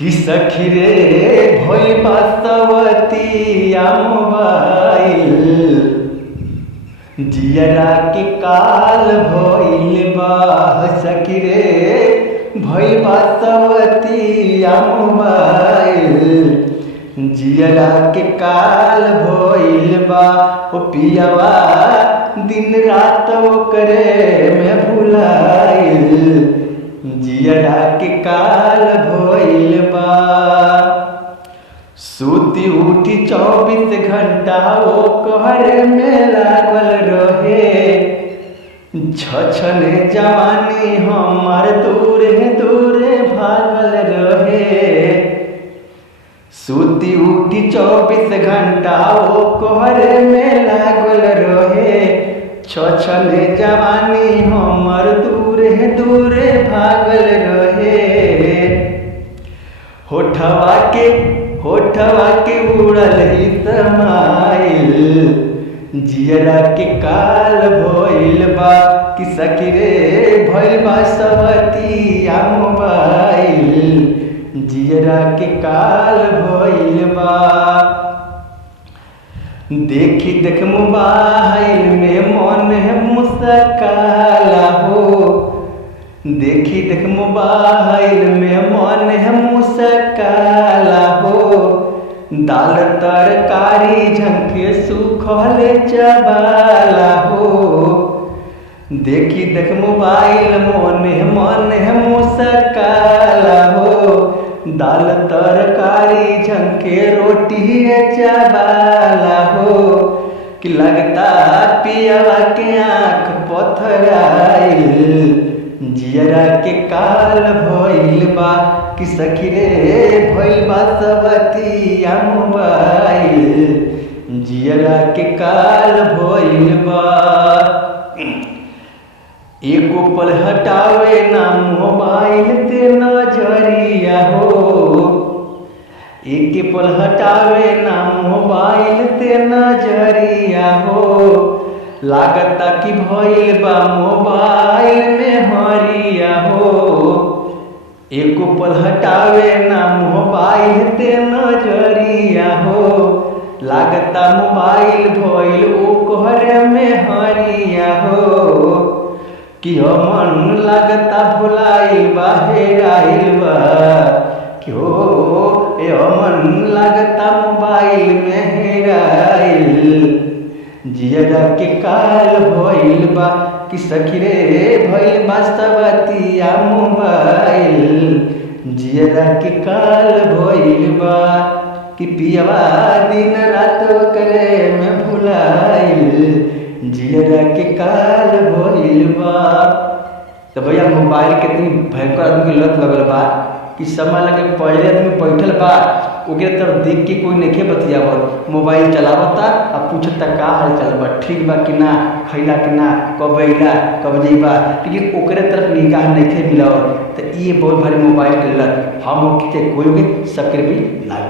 कि सखी रे भइल बासवतिया मोबाइल जियरा के काल भइल बा। सखी रे भइल बासवतिया मोबाइल जियरा के काल भइल बा। ओ पियवा दिन रात ओकरे में भुलाइल जियरा के काल भइल बा। सूती उठी 24 घंटा ओकर में लागल रहे। छछने जवानी हमार दूरे दूरे भागल रहे। सूती उठी 24 घंटा ओकर में लागल रहे। छछने जवानी हमर दूरे दूरे भागल रहे। होठवा के उड़ल इस्माइल जियरा के काल भइल बा। कि सखी रे भइल बासवतिया मोबाइल जियरा के काल भइल बा। देखी देख मोबाइल में मन मुस्काला हो। देखी देख मोबाइल में मन मुस्काला हो। दाल तरकारी झंके सूखल चबाला हो। देखी देख मोबाइल मन मुस्काला हो। दाल तरकारी झंके रोटी चबाला हो। कि लगता पियवा के आँख पथराइल जियरा के काल भइल बा। कि सखी रे भइल बासवतिया मोबाइल जियरा के काल भइल बा। एको पल हटावे ना मोबाइल ते नजरिया हो। एक पल हटावे ना मोबाइल ते नजरिया हो। लागता कि भइल बा मोबाइल में हरिया हो। एको पल हटावे ना मोबाइल ते नजरिया हो। लागता मोबाइल भइल ओकर में हरिया हो। कि मन लागता भुलाइल बा हेराइल बा। कि मन लागता मोबाइल में हेराइल जियरा के काल भइल बा। कि सखी रे भइल बासवतिया मोबाइल जियरा के काल भइल बा। कि पियवा दिन रात करे में भुलाइल जियरा के काल भइल बा। तो भैया मोबाइल कितनी भयंकर आदमी के लत लगल बा कि समय लगे पहले आदमी बैठल बा ओकरे तरफ देख के कोई नहीं बतियावत। मोबाइल चलावता आ पूछता का हाल चाल बा, ठीक बा कि ना, खैला कि ना, कब अइला कब जइबा, लेकिन ओकरे तरफ निगाह नहीं मिलावत। तो ये बहुत भारी मोबाइल के लत हम के कोई भी सक्रिय भी लाग